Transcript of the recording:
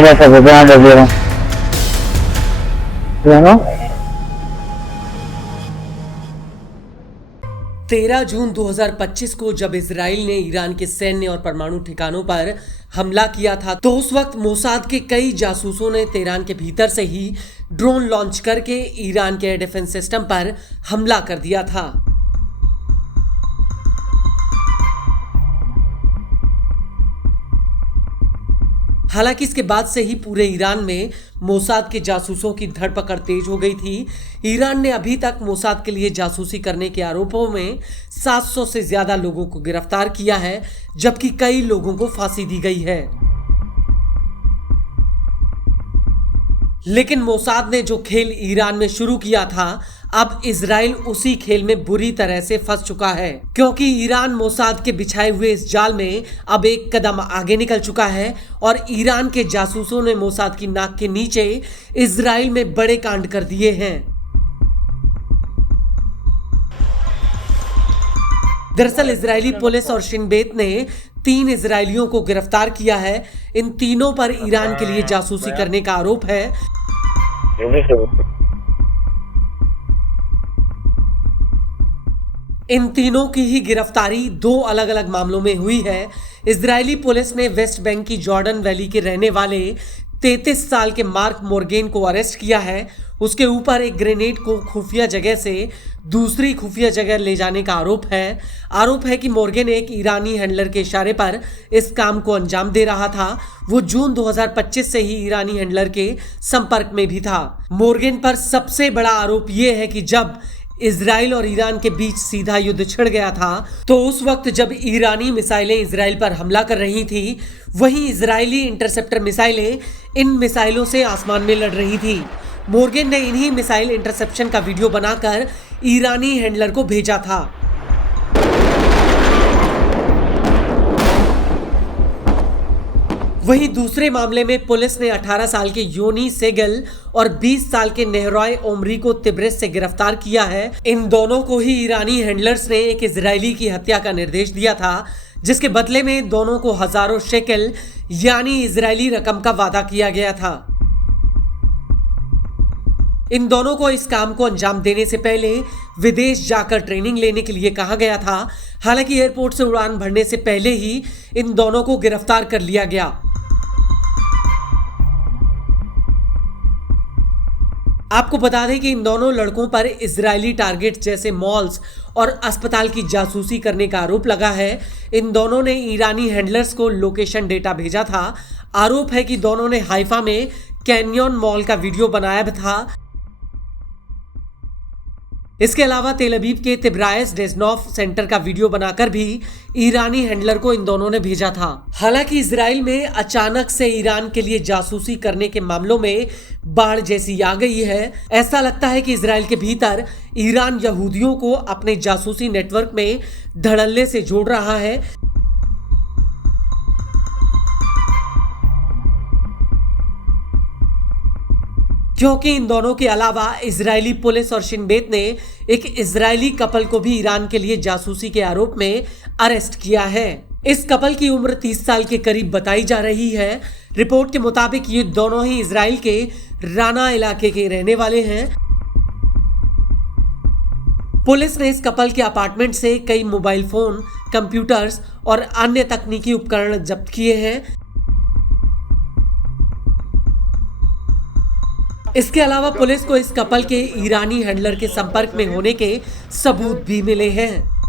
gracias, pues ya lo vieron. ¿No? 13 जून 2025 को जब Israel ने ईरान के सैन्य और परमाणु ठिकानों पर हमला किया था तो उस वक्त मोसाद के कई जासूसों ने तेहरान के भीतर से ही ड्रोन लॉन्च करके ईरान के एयर डिफेंस सिस्टम पर हमला कर दिया था। हालांकि इसके बाद से ही पूरे ईरान में मोसाद के जासूसों की धरपकड़ तेज हो गई थी। ईरान ने अभी तक मोसाद के लिए जासूसी करने के आरोपों में 700 से ज्यादा लोगों को गिरफ्तार किया है, जबकि कई लोगों को फांसी दी गई है। लेकिन मोसाद ने जो खेल ईरान में शुरू किया था, अब इजराइल उसी खेल में बुरी तरह से फंस चुका है, क्योंकि ईरान मोसाद के बिछाए हुए इस जाल में अब एक कदम आगे निकल चुका है और ईरान के जासूसों ने मोसाद की नाक के नीचे इजराइल में बड़े कांड कर दिए हैं। दरअसल इजरायली पुलिस और शिन बेत ने 3 इजरायलियों को गिरफ्तार किया है। इन तीनों पर ईरान के लिए जासूसी करने का आरोप है। इन तीनों की ही गिरफ्तारी 2 अलग अलग मामलों में हुई है। इजरायली पुलिस ने वेस्ट बैंक की जॉर्डन वैली के रहने वाले 33 साल के मार्क मोर्गेन को अरेस्ट किया है। उसके ऊपर एक ग्रेनेड को खुफिया जगह से दूसरी खुफिया जगह ले जाने का आरोप है कि मोर्गेन एक ईरानी हैंडलर के इशारे पर इस काम को अंजाम दे रहा था। वो जून 2025 से ही ईरानी हैंडलर के संपर्क में भी था। मोर्गेन पर सबसे बड़ा आरोप यह है कि जब इजराइल और ईरान के बीच सीधा युद्ध छिड़ गया था तो उस वक्त जब ईरानी मिसाइलें इजराइल पर हमला कर रही थी, वहीं इजरायली इंटरसेप्टर मिसाइलें इन मिसाइलों से आसमान में लड़ रही थी। मोर्गेन ने इन्हीं मिसाइल इंटरसेप्शन का वीडियो बनाकर ईरानी हैंडलर को भेजा था। वहीं दूसरे मामले में पुलिस ने 18 साल के योनी सेगल और 20 साल के नेहरॉय ओमरी को तिब्रिस से गिरफ्तार किया है। इन दोनों को ही ईरानी हैंडलर्स ने एक इजरायली की हत्या का निर्देश दिया था, जिसके बदले में दोनों को हजारों शेकल यानी इजरायली रकम का वादा किया गया था। इन दोनों को इस काम को अंजाम देने से पहले विदेश जाकर ट्रेनिंग लेने के लिए कहा गया था। हालांकि एयरपोर्ट से उड़ान भरने से पहले ही इन दोनों को गिरफ्तार कर लिया गया। आपको बता दें कि इन दोनों लड़कों पर इजरायली टारगेट जैसे मॉल्स और अस्पताल की जासूसी करने का आरोप लगा है। इन दोनों ने ईरानी हैंडलर्स को लोकेशन डेटा भेजा था। आरोप है कि दोनों ने हाइफा में कैनियन मॉल का वीडियो बनाया था। इसके अलावा तेल अवीव के तिब्रायस डेजनॉफ सेंटर का वीडियो बनाकर भी ईरानी हैंडलर को इन दोनों ने भेजा था। हालांकि इजराइल में अचानक से ईरान के लिए जासूसी करने के मामलों में बाढ़ जैसी आ गई है। ऐसा लगता है कि इजराइल के भीतर ईरान यहूदियों को अपने जासूसी नेटवर्क में धड़ल्ले से जोड़ रहा है। क्योंकि इन दोनों के अलावा इजरायली पुलिस और शिन बेत ने एक इजरायली कपल को भी ईरान के लिए जासूसी के आरोप में अरेस्ट किया है। इस कपल की उम्र 30 साल के करीब बताई जा रही है। रिपोर्ट के मुताबिक ये दोनों ही इजराइल के राना इलाके के रहने वाले हैं। पुलिस ने इस कपल के अपार्टमेंट से कई मोबाइल फोन, कंप्यूटर्स और अन्य तकनीकी उपकरण जब्त किए हैं। इसके अलावा पुलिस को इस कपल के ईरानी हैंडलर के संपर्क में होने के सबूत भी मिले हैं।